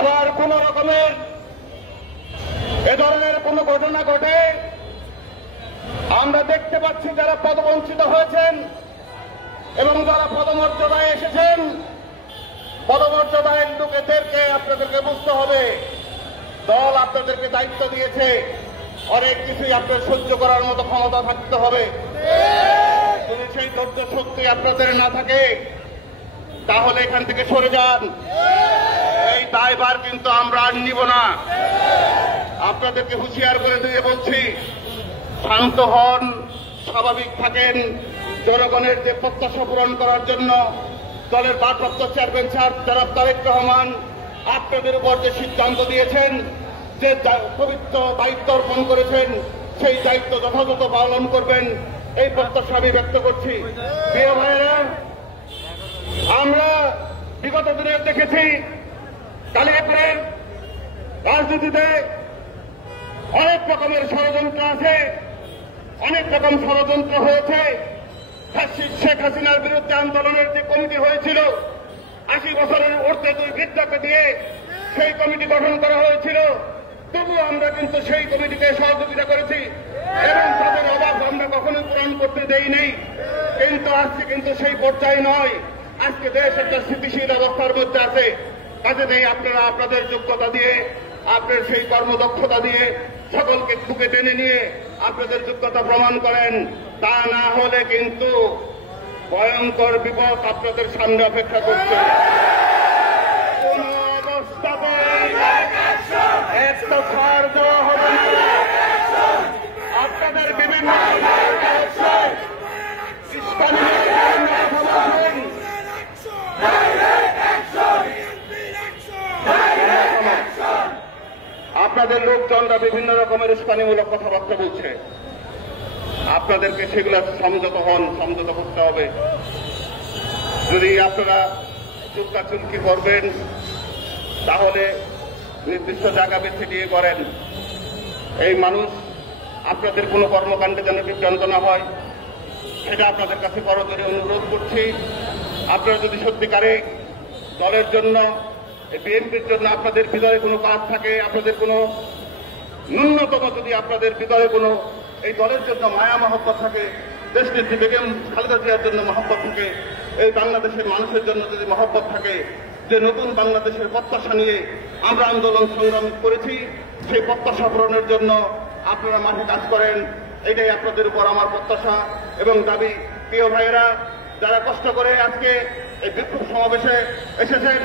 আবার কোন রকমের এ ধরনের কোন ঘটনা ঘটে আমরা দেখতে পাচ্ছি যারা পদবঞ্চিত হয়েছেন এবং যারা পদমর্যাদায় এসেছেন, পদমর্যাদায় লোকেদেরকে আপনাদেরকে বুঝতে হবে দল আপনাদেরকে দায়িত্ব দিয়েছে, অনেক কিছুই আপনার সহ্য করার মতো ক্ষমতা থাকতে হবে। যদি সেই ধৈর্য শক্তি আপনাদের না থাকে তাহলে এখান থেকে সরে যান। এই দায়ভার কিন্তু আমরা আর নিব না। আপনাদেরকে হুঁশিয়ার করে দিয়ে বলছি, শান্ত হন, স্বাভাবিক থাকেন। জনগণের যে প্রত্যাশা পূরণ করার জন্য দলের ভারপ্রাপ্ত চেয়ারম্যান সাহেব জনাব তারেক রহমান আপনাদের উপর যে সিদ্ধান্ত দিয়েছেন, যে পবিত্র দায়িত্ব অর্পণ করেছেন, সেই দায়িত্ব যথাযথ পালন করবেন এই প্রত্যাশা আমি ব্যক্ত করছি। প্রিয় ভাইয়েরা, আমরা বিগত দিনে দেখেছি কালিয়াপুরের রাজনীতিতে অনেক রকমের ষড়যন্ত্র আছে, অনেক রকম ষড়যন্ত্র হয়েছে। শেখ হাসিনার বিরুদ্ধে আন্দোলনের যে কমিটি হয়েছিল, 80 বছরের ঊর্ধ্বে 2 বৃদ্ধকে দিয়ে সেই কমিটি গঠন করা হয়েছিল, তবুও আমরা কিন্তু সেই কমিটিকে সহযোগিতা করেছি এবং তাদের অভাব আমরা কখনোই পূরণ করতে দেই নেই। কিন্তু আজকে কিন্তু সেই পর্যায়ে নয়। আজকে দেশ একটা স্থিতিশীল অবস্থার মধ্যে আছে। কাজেই আপনারা আপনাদের যোগ্যতা দিয়ে, আপনার সেই কর্মদক্ষতা দিয়ে সকলকে বুকে টেনে নিয়ে আপনাদের যোগ্যতা প্রমাণ করেন। তা না হলে কিন্তু ভয়ঙ্কর বিপদ আপনাদের সামনে অপেক্ষা করছে। কোন অবস্থাতেই এত ছাড় দেওয়া হবে না। আপনাদের বিভিন্ন আপনাদের লোকজনরা বিভিন্ন রকমের উস্কানিমূলক কথাবার্তা বলছে, আপনাদেরকে সেগুলো সংযত করতে হবে। যদি আপনারা চুলকাচুলকি করবেন তাহলে নির্দিষ্ট জায়গা বেছে দিয়ে করেন। এই মানুষ আপনাদের কোনো কর্মকাণ্ডে যেন বিভ্রান্ত না হয় সেটা আপনাদের কাছে করজোরে অনুরোধ করছি। আপনারা যদি সত্যিকারে দলের জন্য, বিএনপির জন্য আপনাদের হৃদয়ে কোনো কাজ থাকে, আপনাদের কোনো ন্যূনতম যদি আপনাদের হৃদয়ে কোনো এই দলের জন্য মায়া মহব্বত থাকে, দেশনেত্রী বেগম খালেদা জিয়ার জন্য মহব্বত থাকে, এই বাংলাদেশের মানুষের জন্য যদি মহব্বত থাকে, যে নতুন বাংলাদেশের প্রত্যাশা নিয়ে আমরা আন্দোলন সংগ্রাম করেছি, সেই প্রত্যাশা পূরণের জন্য আপনারা মাঠে কাজ করেন, এটাই আপনাদের উপর আমার প্রত্যাশা এবং দাবি। প্রিয় ভাইয়েরা, যারা কষ্ট করে আজকে এই বিক্ষোভ সমাবেশে এসেছেন